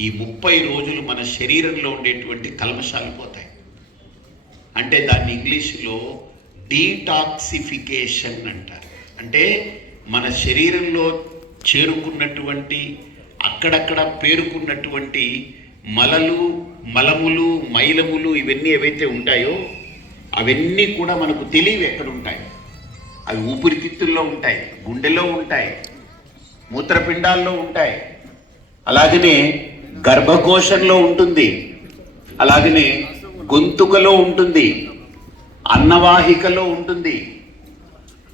ఈ ముప్పై రోజులు మన శరీరంలో ఉండేటువంటి కల్మషాలు పోతాయి. అంటే దాన్ని ఇంగ్లీష్లో డీటాక్సిఫికేషన్ అంటారు. అంటే మన శరీరంలో చేరుకున్నటువంటి అక్కడక్కడ పేరుకున్నటువంటి మలలు మలములు మైలములు ఇవన్నీ ఏవైతే ఉంటాయో అవన్నీ కూడా మనకు తెలియవు ఎక్కడ ఉంటాయి అవి ఊపిరితిత్తుల్లో ఉంటాయి గుండెలో ఉంటాయి మూత్రపిండాల్లో ఉంటాయి. అలాగనే గర్భకోశంలో ఉంటుంది. అలాగనే గొంతుకలో ఉంటుంది. అన్నవాహికలో ఉంటుంది.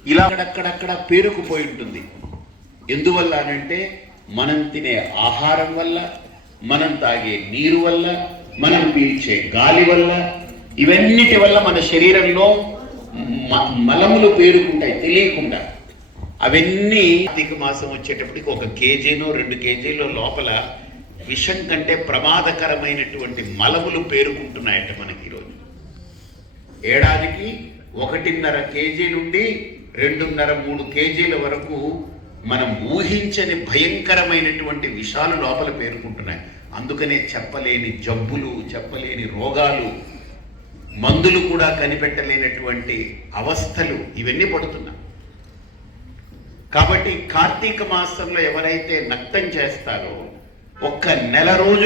ఇలా అక్కడక్కడక్కడ పేరుకుపోయి ఉంటుంది. ఎందువల్ల అనంటే మనం తినే ఆహారం వల్ల మనం తాగే నీరు వల్ల మనం పీల్చే గాలి వల్ల ఇవన్నిటి వల్ల మన శరీరంలో మ- మలములు పేరుకుంటాయి తెలియకుండా. అవన్నీ కార్తీక మాసం వచ్చేటప్పటికి ఒక కేజీనో రెండు కేజీలో లోపల విషం కంటే ప్రమాదకరమైనటువంటి మలములు పేరుకుంటున్నాయట మనకి ఈరోజు ఏడాదికి ఒకటిన్నర కేజీ నుండి రెండున్నర మూడు కేజీల వరకు మనం ఊహించని భయంకరమైనటువంటి విషాలు లోపల పేరుకుంటున్నాయి. అందుకనే చెప్పలేని జబ్బులు చెప్పలేని రోగాలు మందులు కూడా కనిపెట్టలేనటువంటి అవస్థలు ఇవన్నీ పడుతున్నాయి. కాబట్టి కార్తీక మాసంలో ఎవరైతే నక్తం చేస్తారో ఒక్క నెల రోజులు